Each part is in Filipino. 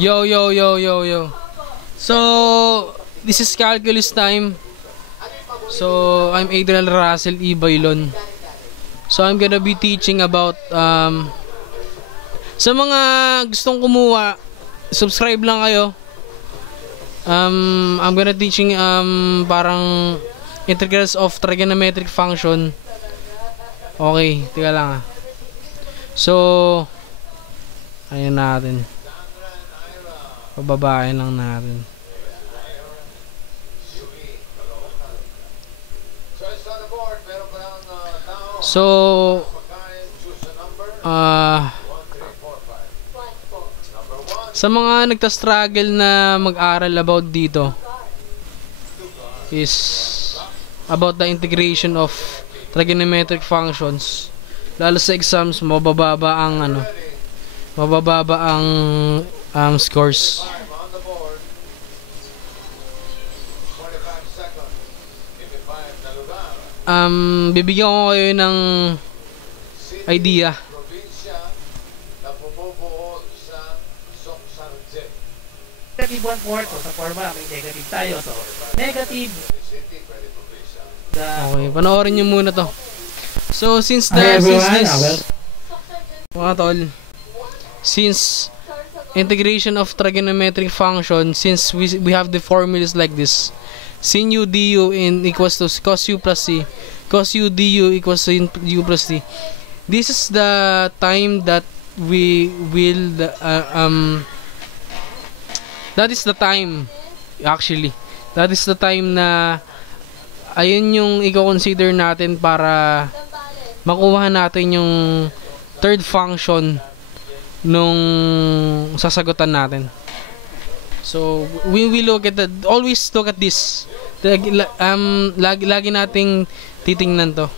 Yo, yo, yo, yo, yo. So, this is calculus time. So, I'm Adrian Russell E. Bailon. So, I'm gonna be teaching about, sa mga gustong kumuha, subscribe lang kayo. I'm gonna teaching, parang integrals of trigonometric function. Okay, tika lang ah. So, ayun natin. Pababain lang natin. So, sa mga nagta-struggle na mag-aral about dito is about the integration of trigonometric functions. Lalo sa exams, mabababa ang scores. Bibigyan ko kayo ng idea. Negative 1/4, so sa formula may negative tayo, so negative okay, panoorin nyo muna to. So since mga tol, since integration of trigonometric function, since we have the formulas like this, sin u du in equals to cos u plus c, cos u du equals to u plus c. This is the time that we will that is the time actually. That is the time na ayun yung i-consider natin para makuha natin yung third function nung sasagutan natin. So we will look at always look at this. Lagi nating titingnan to.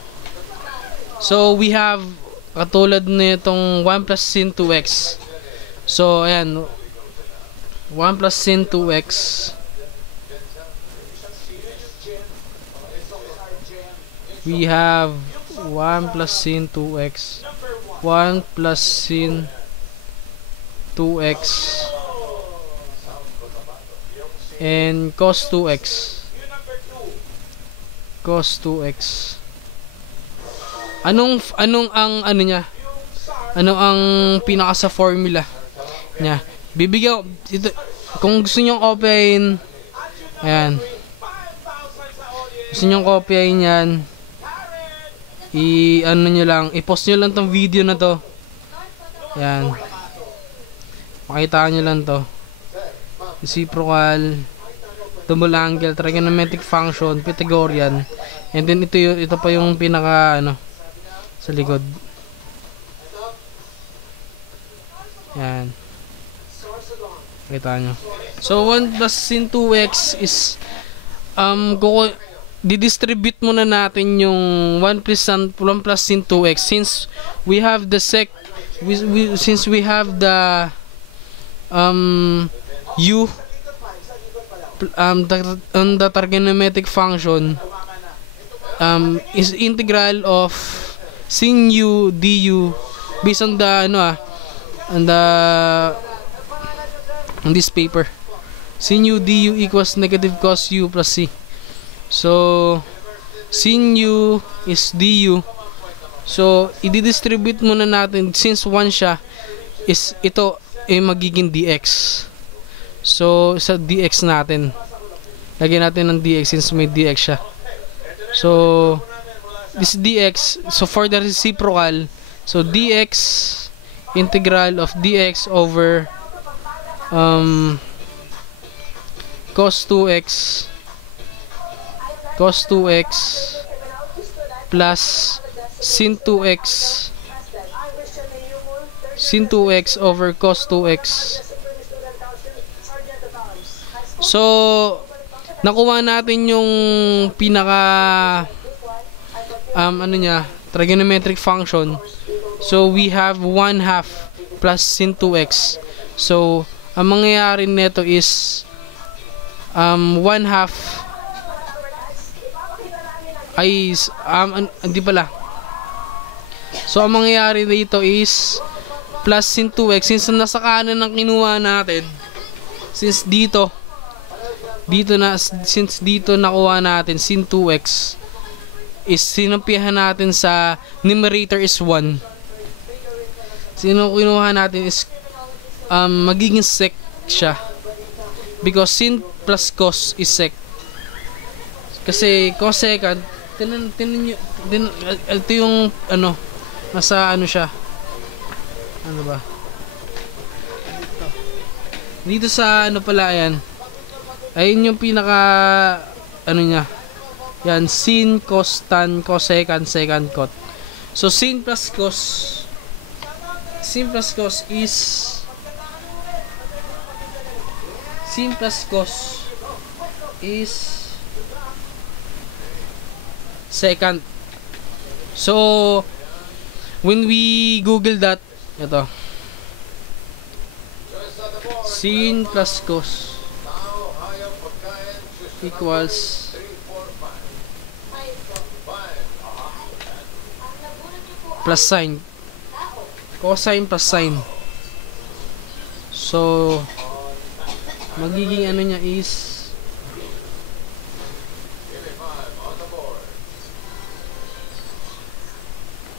So we have katulad nitong 1 plus sin 2x. So ayan, 1 plus sin 2x we have 1 plus sin 2x, 1 plus sin 2x and cos 2x, cos 2x. Anong ang ano niya? Ano ang pinaka sa formula niya? Bibigyan ito, kung gusto niyo kopyahin, ayan, gusto niyo kopyahin yan, ano nyo lang, i-post nyo lang tong video na to. Ayan, makita nyo lang to, reciprocal, double angle, trigonometric function, Pythagorean, and then ito pa yung pinaka sa likod. Ayan, kita nyo. So 1 plus sin 2x is didistribute muna natin yung 1 plus sin 2x since we have the since we have the u the trigonometric function is integral of sin u du based on the on this paper. Sin u du equals negative cos u plus c. So sin u is du. So i-distribute muna natin since 1 siya, is ito magiging dx. So sa dx natin, lagyan natin ng dx since may dx siya. So this dx, so for the reciprocal, so dx integral of dx over cos 2x plus sin 2x over cos 2x. So nakuha natin yung pinaka trigonometric function. So we have 1/2 plus sin 2x. So ang mangyayari nito is 1/2 ay hindi pala. So ang mangyayari dito is plus sin 2x since nasa kanan ng kinuha natin. since dito nakuha natin sin 2x is sinumpihan natin sa numerator is 1. Sino kinuha natin is magiging sec siya because sin plus cos is sec. Kasi cosecant tinan nyo, ito yung ano nasa ano siya, ano ba dito sa ano pala, ayan, ayun yung pinaka ano nya, yan, sin, cos, tan, cosecant, secant, cot. So sin plus cos is secant. So when we google that, ito, sin plus cos equals plus sine, cosine plus sine. So magiging ano niya is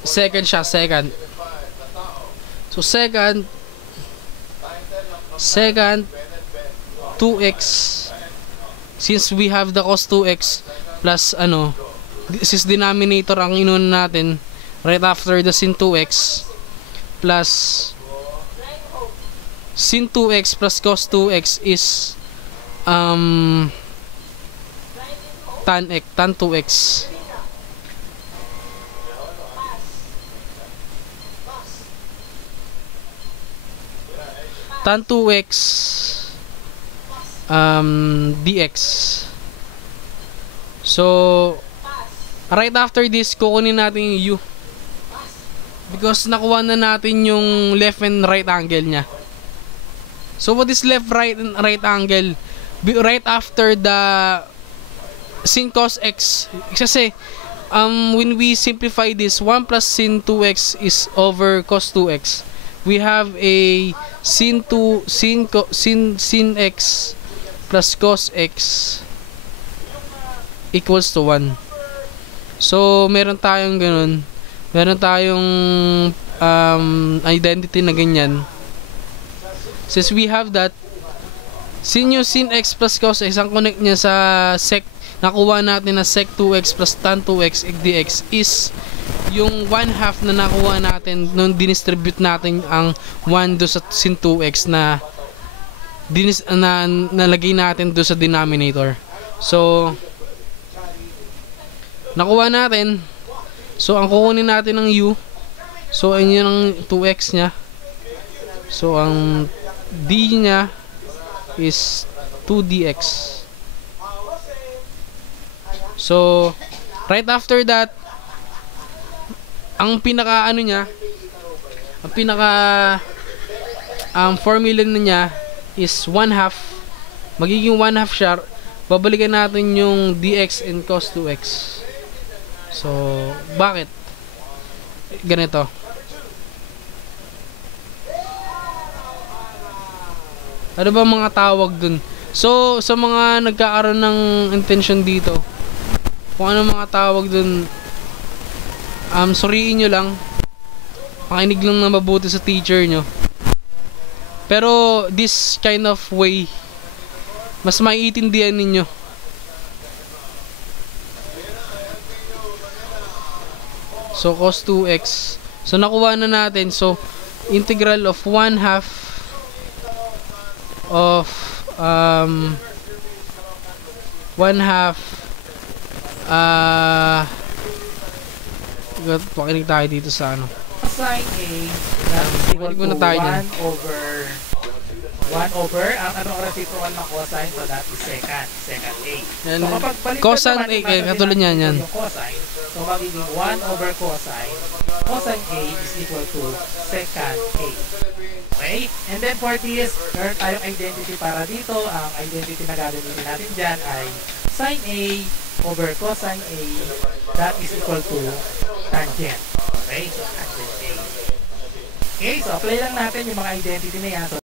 secant siya, secant. So secant 2x, since we have the cos 2x plus ano, since denominator ang inuna natin right after the sin 2x plus sin 2x plus cos 2x is tan 2x. Tan 2x dx. So right after this kukunin natin yung u because nakuha na natin yung left and right angle nya. So what is left, right, and right angle? Right after the sin cos x, kasi when we simplify this, 1 plus sin 2x is over cos 2x. We have a sin x plus cos x equals to 1. So meron tayong ganun, meron tayong identity na ganyan. Since we have that, sin x plus cos x, ang connect niya sa sec, nakuha natin na sec 2x plus tan 2x dx is yung 1/2 na nakuha natin nung dinistribute natin ang 1 do sa sin 2x na nalagay natin do sa denominator. So nakuha natin, so ang kukunin natin ng u, so ayun yung 2x nya, so ang d nya is 2dx. So right after that, ang pinaka ano niya, ang pinaka formula niya is 1/2. Magiging 1/2 siya. Babalikan natin yung dx and cos 2x. So bakit ganito? Ano ba mga tawag dun? So sa mga nagkakaroon ng intention dito, kung ano mga tawag dun, suriin nyo lang, makinig lang na mabuti sa teacher nyo. Pero this kind of way, mas maiintindihan ninyo. So cos 2x, so nakuha na natin. So integral of 1/2 of 1/2 pakinig tayo dito sa ano, Sin A that is equal to 1 over ang anong reciprocal ng cosine, so that is secant A. Yan, So kapag baliktad cosine naman, A, katulad niyan yan. yung cosine, so magiging 1 over cosine A is equal to secant A. Okay? And then for this, meron tayong identity para dito. Ang identity na gagamitin natin dyan ay sin A over cosine A, that is equal to tangent. Okay? So tangent A. Okay, so apply lang natin yung mga identity na yan. So